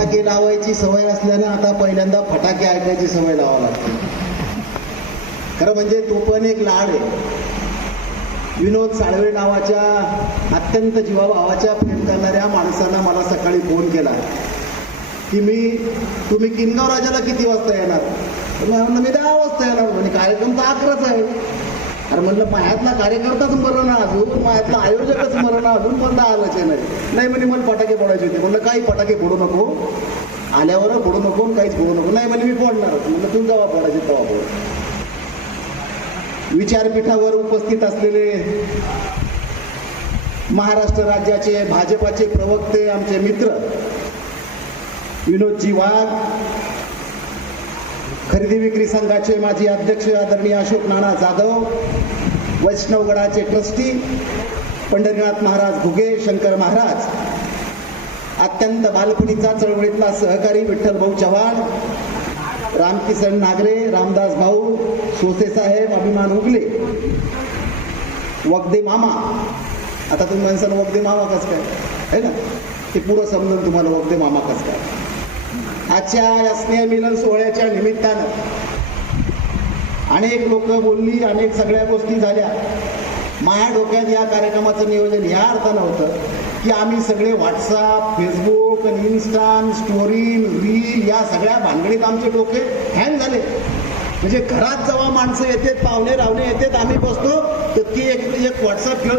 फटाके लावायची सवय असल्याने आता पहिल्यांदा फटाके ऐकायची सवय लावावी लागते. खरं म्हणजे तो पण एक लाड आहे. विनोद साळवे नावाच्या अत्यंत जीवाभावाच्या प्रेम करणाऱ्या माणसानं मला सकाळी फोन केला की तुम्ही किनगाव राजाला किती वाजता येणार? म्हणलं मी 10 वाजता येणार. म्हणजे कार्यक्रम तर 11च आहे. अरे म्हणलं मायातला कार्यकर्ताच मरण अजून, मायातला आयोजकच मरण अजून, पण 10लाच येणार. नाही म्हणे मला फटाके फोडायचे होते. म्हणलं काही फटाके फोडू नको, आल्यावर फोडू नको, काहीच फोडू नको. नाही म्हणजे मी फोडणार. म्हणलं तू जेव्हा फोडायचे तेव्हा फोड. विचारपीठावर उपस्थित असलेले महाराष्ट्र राज्याचे भाजपाचे प्रवक्ते, आमचे मित्र विनोदजी वाघ, खरेदी विक्री संघाचे माजी अध्यक्ष आदरणीय अशोक नाना जाधव, वैष्णवगडाचे ट्रस्टी पंढरीनाथ महाराज घुगे, शंकर महाराज, अत्यंत बालपणीचा चळवळीतला सहकारी विठ्ठल भाऊ चव्हाण, रामकिसन नागरे, रामदास भाऊ, सोसे साहेब, अभिमान उगले, वगदे मामा. आता तुम्ही म्हणसान वगदे मामा कस काय आहे ना, ते पुढं समजून तुम्हाला वगदे मामा कस काय. आजच्या या स्नेह मिलन सोहळ्याच्या निमित्तानं अनेक लोक बोलली, अनेक सगळ्या गोष्टी झाल्या. माझ्या डोक्यात या कार्यक्रमाचं नियोजन या अर्थानं होतं की आम्ही सगळे WhatsApp, Facebook, Insta, story, reel या सगळ्या भानगडीत आमचे डोके हँग झाले. म्हणजे घरात जेव्हा माणसं येतात, पाहुणे रावणे येतात, आम्ही बसतो तर ती एक व्हॉट्सअप खेळतो.